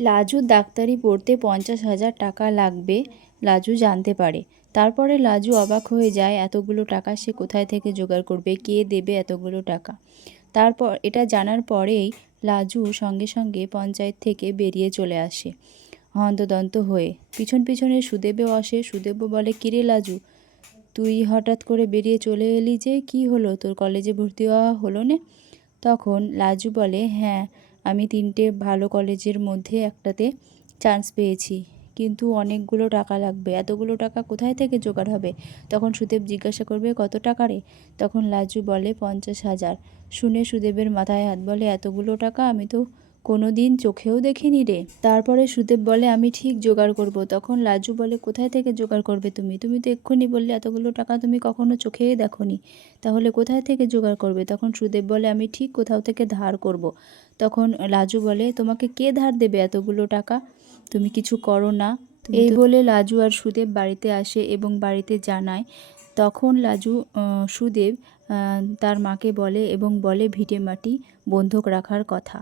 লাজুর ডাক্তারি পড়তে পঞ্চাশ হাজার টাকা লাগবে, লাজু জানতে পারে। তারপরে লাজু অবাক হয়ে যায়, এতগুলো টাকা সে কোথায় থেকে জোগাড় করবে, কে দেবে এতগুলো টাকা? তারপর, এটা জানার পরেই লাজু সঙ্গে সঙ্গে পঞ্চায়েত থেকে বেরিয়ে চলে আসে, হন্তদন্ত হয়ে। পিছন পিছনে সুদেবও আসে, সুদেবও বলে, কিরে লাজু, তুই হঠাৎ করে বেরিয়ে চলে এলি যে, কি হলো? তোর কলেজে ভর্তি হওয়া হলো না? তখন লাজু বলে হ্যাঁ আমি তিনটে ভালো কলেজের মধ্যে একটাতে চান্স পেয়েছি। কিন্তু অনেকগুলো টাকা লাগবে। এতগুলো টাকা কোথায় থেকে জোগাড় হবে? তখন সুদেব জিজ্ঞাসা করবে, কত টাকারে তখন লাজু বলে, পঞ্চাশ হাজার। শুনে সুদেবের মাথায় হাত বলে, এতগুলো টাকা আমি তো কোনো দিন চোখেও দেখিনি রে। তারপরে সুদেব বলে আমি ঠিক জোগাড় করব। তখন লাজু বলে কোথায় থেকে জোগাড় করবে তুমি? তুমি তো এক্ষুনি বললে এতগুলো টাকা তুমি কখনো চোখেই দেখোনি। তাহলে কোথায় থেকে জোগাড় করবে? তখন সুদেব বলে আমি ঠিক কোথাও থেকে ধার করব। তখন লাজু বলে তোমাকে কে ধার দেবে এতগুলো টাকা? তুমি কিছু করো না। এই বলে লাজু আর সুদেব বাড়িতে আসে এবং বাড়িতে জানায়। তখন লাজু সুদেব তার মাকে বলে এবং বলে ভিটে মাটি বন্ধক রাখার কথা।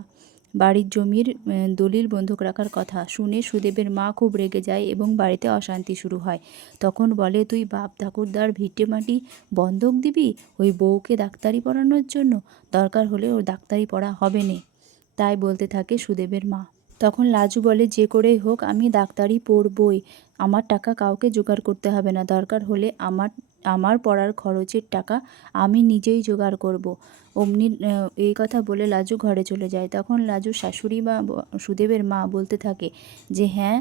বাড়ির জমির দলিল বন্ধক রাখার কথা। শুনে সুদেবের মা খুব রেগে যায় এবং বাড়িতে অশান্তি শুরু হয়। তখন বলে, তুই বাপ ঠাকুরদার ভিটে মাটি বন্ধক দিবি? ওই বউকে ডাক্তারি পড়ানোর জন্য? দরকার হলে ওর ডাক্তারি পড়া হবে নে। তাই বলতে থাকে সুদেবের মা। তখন লাজু বলে, যে করেই হোক, আমি ডাক্তারি পড়বই। আমার টাকা কাউকে জোগাড় করতে হবে না। দরকার হলে আমার আমার পড়ার খরচের টাকা আমি নিজেই জোগাড় করব। অমনি এই কথা বলে লাজু ঘরে চলে যায় তখন লাজু শাশুড়ি বা, সুদেবের মা বলতে থাকে যে হ্যাঁ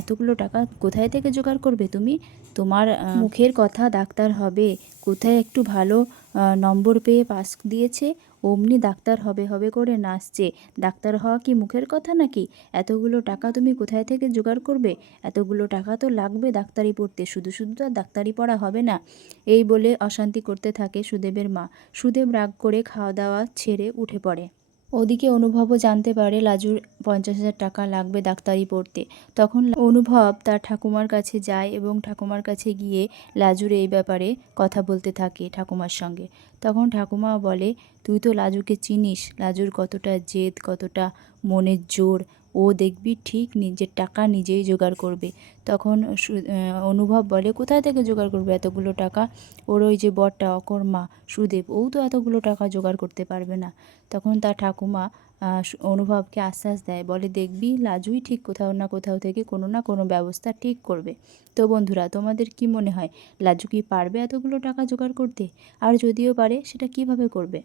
এতগুলো টাকা কোথায় থেকে জোগাড় করবে তুমি? তোমার মুখের কথা ডাক্তার হবে। কোথায় একটু ভালো নম্বর পেয়ে পাস দিয়েছে? অমনি ডাক্তার হবে হবে করে নাচছে। ডাক্তার হওয়া কি মুখের কথা নাকি? এতগুলো টাকা তুমি কোথায় থেকে জোগাড় করবে? এতগুলো টাকা তো লাগবে ডাক্তারি পড়তে। শুধু শুধু তো আর ডাক্তারি পড়া হবে না। এই বলে অশান্তি করতে থাকে সুদেবের মা। সুদেব রাগ করে খাওয়া দাওয়া ছেড়ে উঠে পড়ে। ওদিকে অনুভবও জানতে পারে লাজুর পঞ্চাশ হাজার টাকা লাগবে ডাক্তারি পড়তে। তখন অনুভব তার ঠাকুমার কাছে যায় এবং ঠাকুমার কাছে গিয়ে লাজুর এই ব্যাপারে কথা বলতে থাকে ঠাকুমার সঙ্গে। তখন ঠাকুমা বলে, তুই তো লাজুকে চিনিস, লাজুর কতটা জেদ, কতটা মনের জোর। ও দেখবি ঠিক নিজের টাকা নিজেই জোগাড় করবে। তখন অনুভব বলে, কোথায় থেকে জোগাড় করবে এতগুলো টাকা? ওর ওই যে বরটা, অকর্মা, সুদেব, ও তো এতগুলো টাকা জোগাড় করতে পারবে না। তখন তার ঠাকুমা অনুভবকে আশ্বাস দেয়, বলে, দেখবি, লাজুই ঠিক কোথাও না কোথাও থেকে কোনো না কোনো ব্যবস্থা ঠিক করবে। তো বন্ধুরা, তোমাদের কি মনে হয়, লাজু কি পারবে এতগুলো টাকা জোগাড় করতে? আর যদিও পারে, সেটা কীভাবে করবে?